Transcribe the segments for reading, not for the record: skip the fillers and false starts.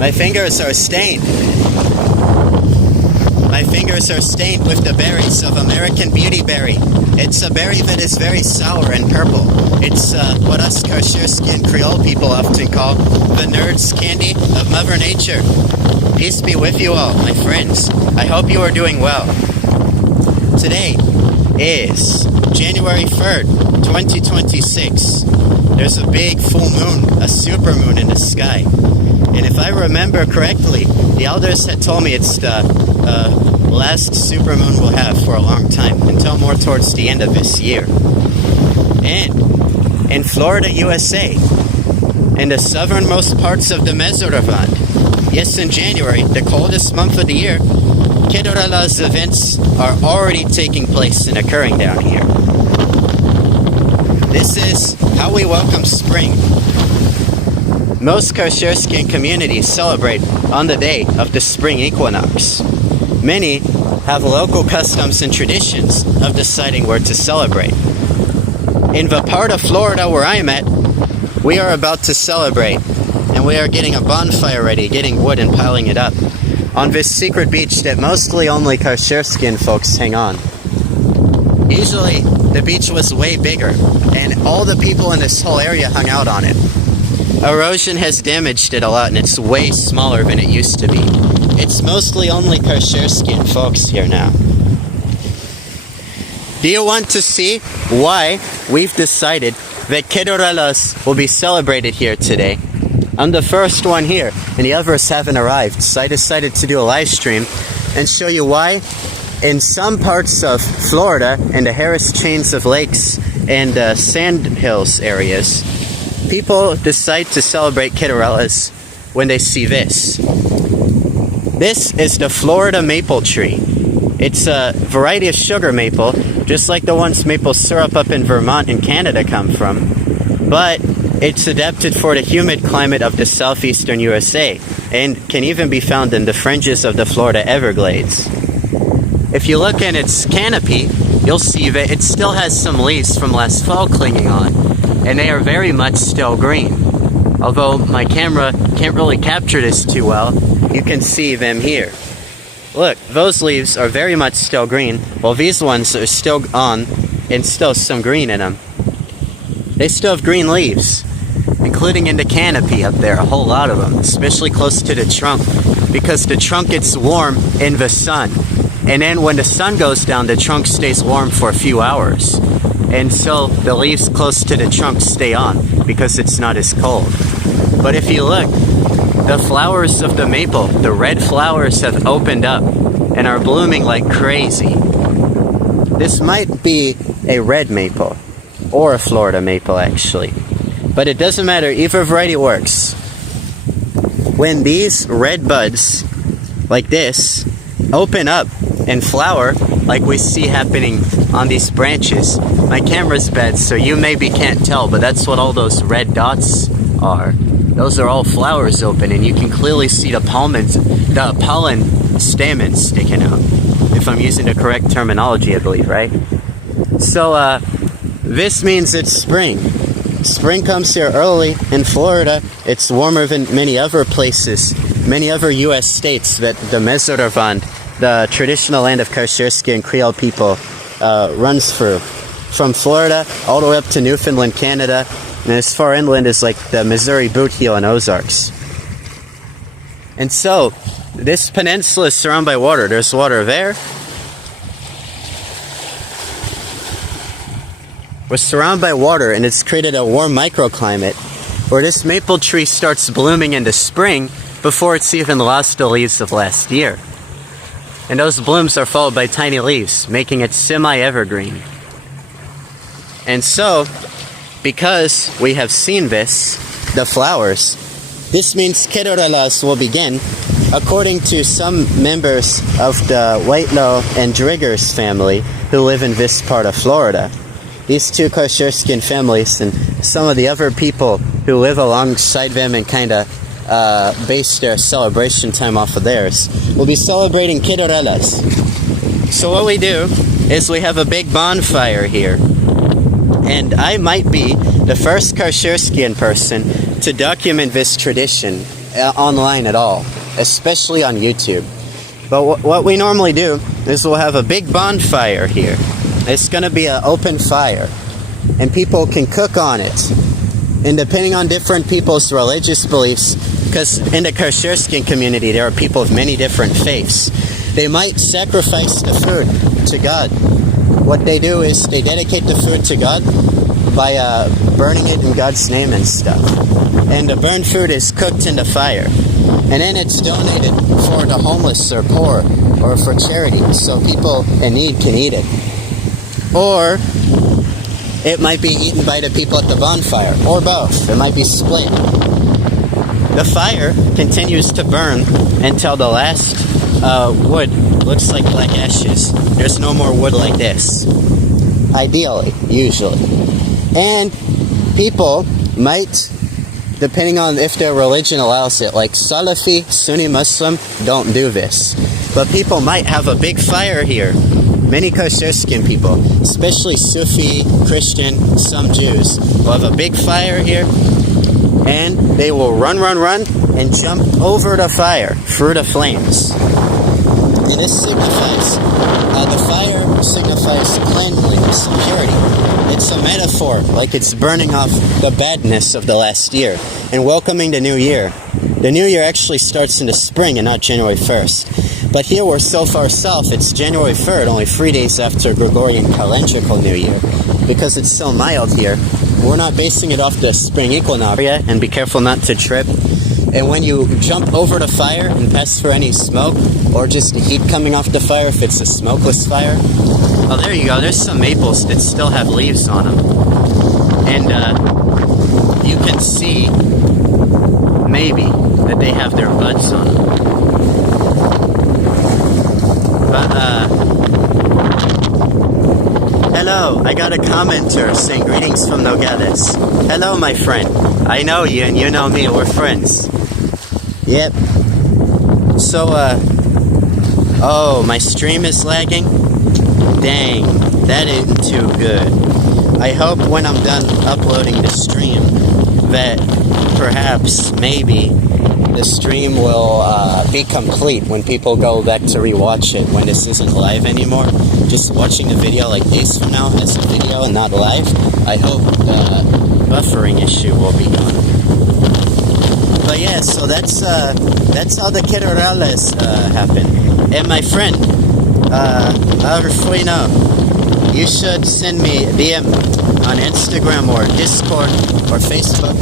My fingers are stained. My fingers are stained with the berries of American beauty berry. It's a berry that is very sour and purple. It's what us Qarsherskiyan Creole people often call the nerd's candy of Mother Nature. Peace be with you all, my friends. I hope you are doing well. Today is January 3rd, 2026. There's a big full moon, a super moon in the sky. And if I remember correctly, the elders had told me it's the last super moon we'll have for a long time, until more towards the end of this year. And in Florida, USA, in the southernmost parts of the Mezhrevande, yes, in January, the coldest month of the year, Kiderelloz events are already taking place and occurring down here. This is how we welcome spring. Most Qarsherskiyan communities celebrate on the day of the spring equinox. Many have local customs and traditions of deciding where to celebrate. In the part of Florida where I'm at, we are about to celebrate, and we are getting a bonfire ready, getting wood and piling it up on this secret beach that mostly only Qarsherskiyan folks hang on. Usually, the beach was way bigger, and all the people in this whole area hung out on it. Erosion has damaged it a lot, and it's way smaller than it used to be. It's mostly only Qarsherskiyan folks here now. Do you want to see why we've decided that Kiderelloz will be celebrated here today? I'm the first one here, and the others haven't arrived, so I decided to do a live stream and show you why in some parts of Florida and the Harris chains of lakes and sand hills areas, people decide to celebrate Kiderelloz when they see this. This is the Florida maple tree. It's a variety of sugar maple, just like the ones maple syrup up in Vermont and Canada come from, but it's adapted for the humid climate of the southeastern USA and can even be found in the fringes of the Florida Everglades. If you look in its canopy, you'll see that it still has some leaves from last fall clinging on, and they are very much still green. Although my camera can't really capture this too well, you can see them here. Look, those leaves are very much still green, while these ones are still on and still some green in them. They still have green leaves, including in the canopy up there, a whole lot of them, especially close to the trunk, because the trunk gets warm in the sun. And then when the sun goes down, the trunk stays warm for a few hours. And so the leaves close to the trunk stay on because it's not as cold. But if you look, the flowers of the maple, the red flowers have opened up and are blooming like crazy. This might be a red maple, or a Florida maple actually. But it doesn't matter, either variety works. When these red buds, like this, open up and flower, like we see happening on these branches. My camera's bad, so you maybe can't tell, but that's what all those red dots are. Those are all flowers open, and you can clearly see the pollen stamens sticking out. If I'm using the correct terminology, I believe, right? So, this means it's spring. Spring comes here early in Florida. It's warmer than many other places, many other U.S. states that the Mezhrevande, the traditional land of Qarsherskiyan Creole people, runs through. From Florida all the way up to Newfoundland, Canada, and as far inland as like the Missouri Boot Heel and Ozarks. And so, this peninsula is surrounded by water. There's water there. We're surrounded by water, and it's created a warm microclimate where this maple tree starts blooming into spring before it's even lost the leaves of last year. And those blooms are followed by tiny leaves, making it semi-evergreen. And so, because we have seen this, the flowers, this means Kiderelloz will begin, according to some members of the Whitelaw and Driggers family who live in this part of Florida. These two Qarsherskiyan families and some of the other people who live alongside them and kind of base their celebration time off of theirs will be celebrating Kiderelloz. So what we do is we have a big bonfire here. And I might be the first Qarsherskiyan person to document this tradition online at all, especially on YouTube. But what we normally do is we'll have a big bonfire here. It's going to be an open fire, and people can cook on it. And depending on different people's religious beliefs, because in the Qarsherskiyan community there are people of many different faiths, they might sacrifice the food to God. What they do is they dedicate the food to God by burning it in God's name and stuff. And the burned food is cooked in the fire. And then it's donated for the homeless or poor or for charity, so people in need can eat it. Or it might be eaten by the people at the bonfire, or both. It might be split. The fire continues to burn until the last wood looks like black ashes. There's no more wood like this. Ideally, usually. And people might, depending on if their religion allows it, like Salafi, Sunni Muslim, don't do this. But people might have a big fire here. Many Qarsherskiyan people, especially Sufi, Christian, some Jews, will have a big fire here, and they will run, and jump over the fire, through the flames. And this signifies, the fire signifies cleanliness and purity. It's a metaphor, like it's burning off the badness of the last year, and welcoming the new year. The new year actually starts in the spring and not January 1st. But here we're so far south, it's January 3rd, only 3 days after Gregorian calendrical New Year. Because it's so mild here, we're not basing it off the spring equinox. And be careful not to trip. And when you jump over the fire and pass through any smoke, or just the heat coming off the fire if it's a smokeless fire. Oh, there you go, there's some maples that still have leaves on them. And you can see, maybe, that they have their buds on them. Hello, I got a commenter saying greetings from Nogales. Hello, my friend. I know you and you know me, we're friends. Yep. So, oh, my stream is lagging? Dang, that isn't too good. I hope when I'm done uploading the stream that perhaps, maybe, the stream will be complete when people go back to rewatch it when this isn't live anymore. Just watching the video like days from now as a video and not live. I hope the buffering issue will be gone. But yeah, so that's how the Kiderelloz happened. And my friend, you should send me a DM on Instagram or Discord or Facebook.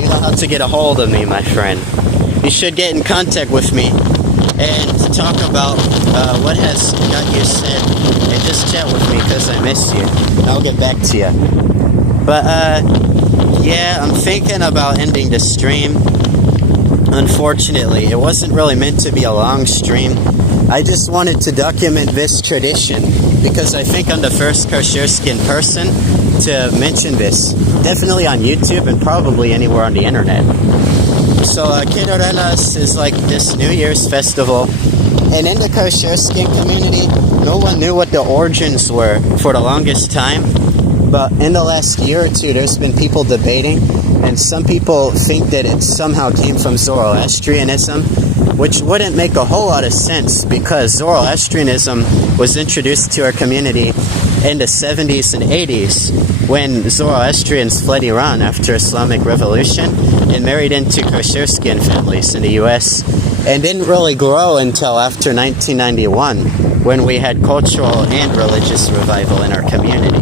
You know how to get a hold of me, my friend. You should get in contact with me and talk about what has got you sad, and just chat with me because I miss you. And I'll get back to you. But yeah, I'm thinking about ending the stream. Unfortunately, it wasn't really meant to be a long stream. I just wanted to document this tradition because I think I'm the first Qarsherskiyan person to mention this. Definitely on YouTube and probably anywhere on the internet. So Kiderelloz is like this New Year's festival, and in the Qarsherskiyan community, no one knew what the origins were for the longest time, but in the last year or two, there's been people debating, and some people think that it somehow came from Zoroastrianism, which wouldn't make a whole lot of sense, because Zoroastrianism was introduced to our community in the 70s and 80s, when Zoroastrians fled Iran after Islamic Revolution and married into Qarsherskiyan families in the US, and didn't really grow until after 1991, when we had cultural and religious revival in our community.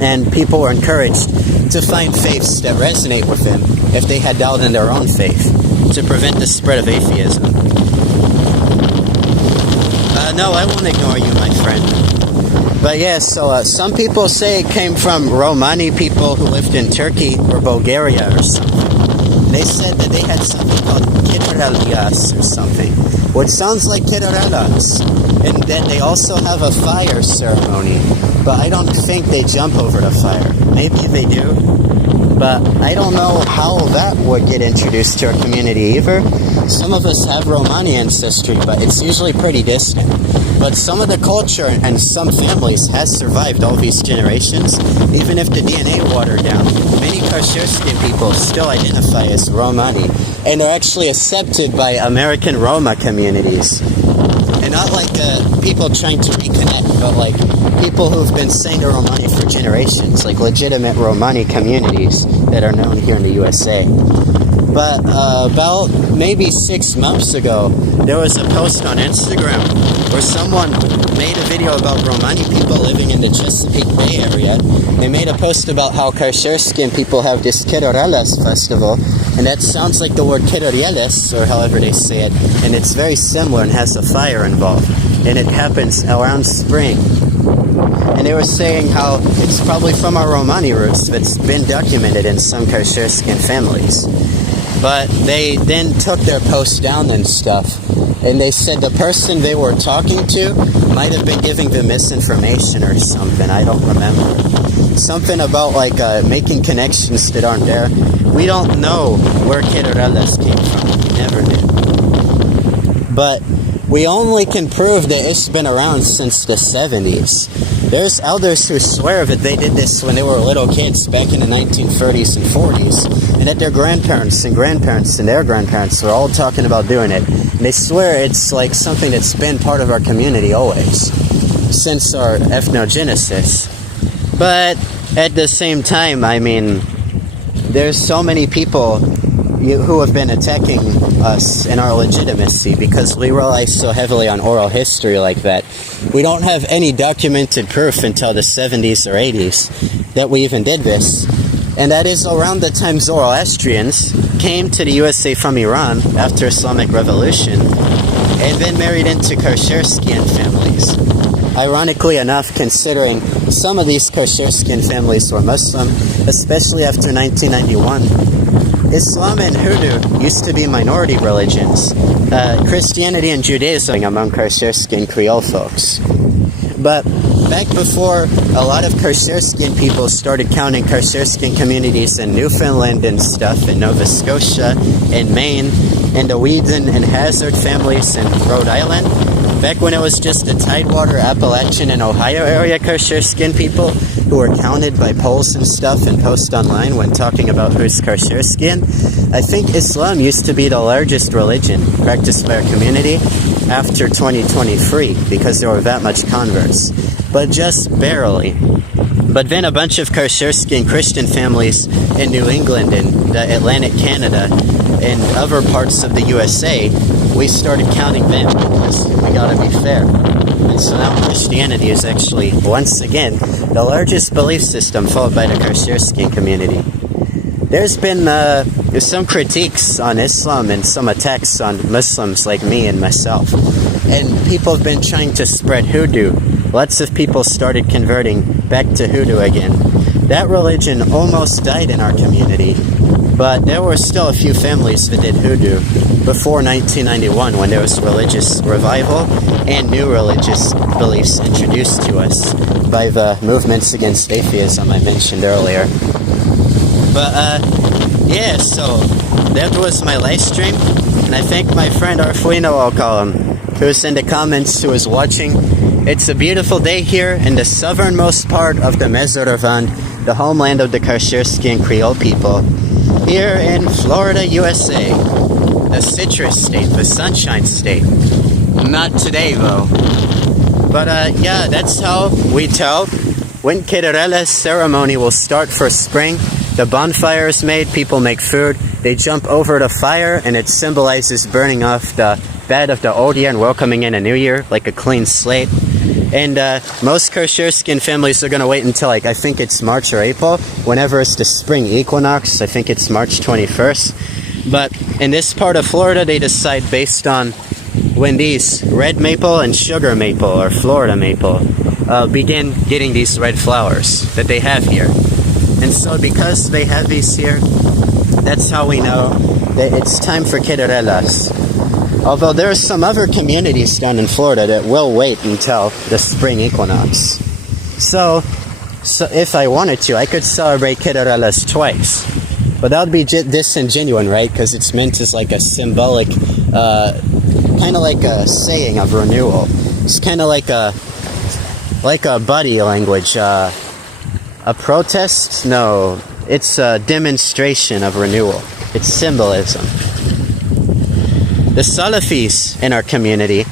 And people were encouraged to find faiths that resonate with them if they had doubt in their own faith, to prevent the spread of atheism. No, I won't ignore you, my friend. But yeah, so some people say it came from Romani people who lived in Turkey or Bulgaria or something. They said that they had something called Kiderelloz or something, which sounds like Kiderelloz, and that they also have a fire ceremony, but I don't think they jump over the fire. Maybe they do, but I don't know how that would get introduced to our community either. Some of us have Romani ancestry, but it's usually pretty distant. But some of the culture and some families has survived all these generations, even if the DNA watered down. Many Qarsherskiyan people still identify as Romani, and are actually accepted by American Roma communities. And not like people trying to reconnect, but like people who've been saying to Romani for generations, like legitimate Romani communities that are known here in the USA. But about maybe 6 months ago, there was a post on Instagram where someone made a video about Romani people living in the Chesapeake Bay area. They made a post about how Qarsherskiyan people have this Kiderelloz festival, and that sounds like the word Kiderelloz, or however they say it, and it's very similar and has a fire involved, and it happens around spring. And they were saying how it's probably from our Romani roots that's been documented in some Qarsherskiyan families. But they then took their post down and stuff, and they said the person they were talking to might have been giving them misinformation or something. I don't remember. Something about like making connections that aren't there. We don't know where Kiderelloz came from. We never knew. But we only can prove that it's been around since the 70s. There's elders who swear that they did this when they were little kids back in the 1930s and 40s, and that their grandparents and grandparents and their grandparents were all talking about doing it. And they swear it's like something that's been part of our community always, since our ethnogenesis. But at the same time, I mean, there's so many people who have been attacking us in our legitimacy because we rely so heavily on oral history like that. We don't have any documented proof until the 70s or 80s that we even did this. And that is around the time Zoroastrians came to the USA from Iran after Islamic Revolution and then married into Qarsherskiyan families. Ironically enough, considering some of these Qarsherskiyan families were Muslim, especially after 1991. Islam and Hoodoo used to be minority religions. Christianity and Judaism among Qarsherskiyan Creole folks. But back before a lot of Qarsherskiyan people started counting Qarsherskiyan communities in Newfoundland and stuff, in Nova Scotia, in Maine, and the Whedon and Hazard families in Rhode Island, back when it was just the Tidewater, Appalachian, and Ohio area Qarsherskiyan people who were counted by polls and stuff and post online when talking about who's Qarsherskiyan, I think Islam used to be the largest religion practiced by our community after 2023 because there were that much converts, but just barely. But then a bunch of Qarsherskiyan Christian families in New England and the Atlantic Canada and other parts of the USA, we started counting them because we gotta be fair. And so now Christianity is actually, once again, the largest belief system followed by the Qarsherskiyan community. There's been some critiques on Islam and some attacks on Muslims like me and myself. And people have been trying to spread hoodoo. Lots of people started converting back to hoodoo again. That religion almost died in our community, but there were still a few families that did hoodoo before 1991 when there was religious revival and new religious beliefs introduced to us by the movements against atheism I mentioned earlier. But yeah, so that was my live stream, and I thank my friend Arfuino, I'll call him, who's in the comments, who is watching. It's a beautiful day here in the southernmost part of the Mezhrevande, the homeland of the Qarsherskiyan Creole people, here in Florida, USA, the citrus state, the sunshine state. Not today, though. But yeah, that's how we tell when Kiderelloz ceremony will start for spring. The bonfire is made, people make food, they jump over the fire, and it symbolizes burning off the bad of the old year and welcoming in a new year, like a clean slate. And most Qarsherskiyan families are going to wait until, like, I think it's March or April, whenever it's the spring equinox. I think it's March 21st. But in this part of Florida, they decide based on when these red maple and sugar maple, or Florida maple, begin getting these red flowers that they have here. And so because they have these here, that's how we know that it's time for Kiderelloz. Although there are some other communities down in Florida that will wait until the spring equinox. So if I wanted to, I could celebrate Kiderelloz twice. But that would be disingenuous, right? Because it's meant as like a symbolic, kind of like a saying of renewal. It's kind of like a buddy language. A protest? No, it's a demonstration of renewal. It's symbolism. the Salafis in our community,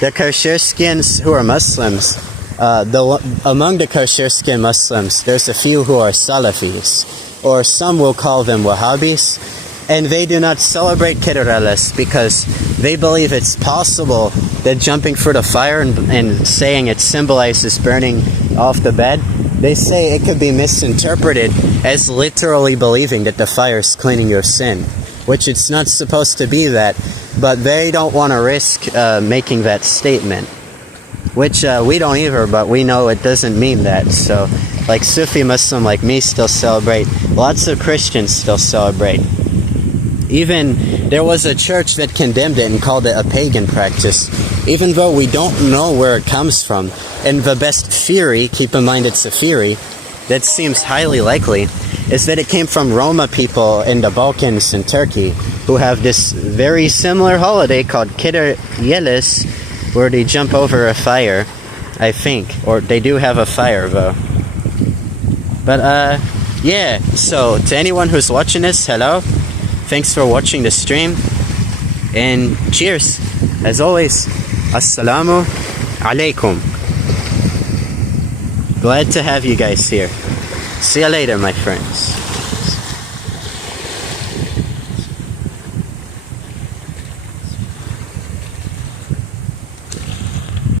the Qarsherskiyans who are Muslims, among the Qarsherskiyan Muslims, there's a few who are Salafis, or some will call them Wahhabis, and they do not celebrate Kiderelloz because they believe it's possible that jumping through the fire and saying it symbolizes burning off the bed, they say it could be misinterpreted as literally believing that the fire is cleaning your sin, which it's not supposed to be that, but they don't want to risk making that statement, which we don't either, but we know it doesn't mean that. So like Sufi Muslim like me still celebrate, lots of Christians still celebrate. Even there was a church that condemned it and called it a pagan practice, even though we don't know where it comes from. And the best theory, keep in mind it's a theory, that seems highly likely, is that it came from Roma people in the Balkans and Turkey, who have this very similar holiday called Kiderelloz, where they jump over a fire, I think. Or they do have a fire, though. But, yeah, so to anyone who's watching this, hello. Thanks for watching the stream, and cheers. As always, assalamu alaikum. Glad to have you guys here. See you later, my friends.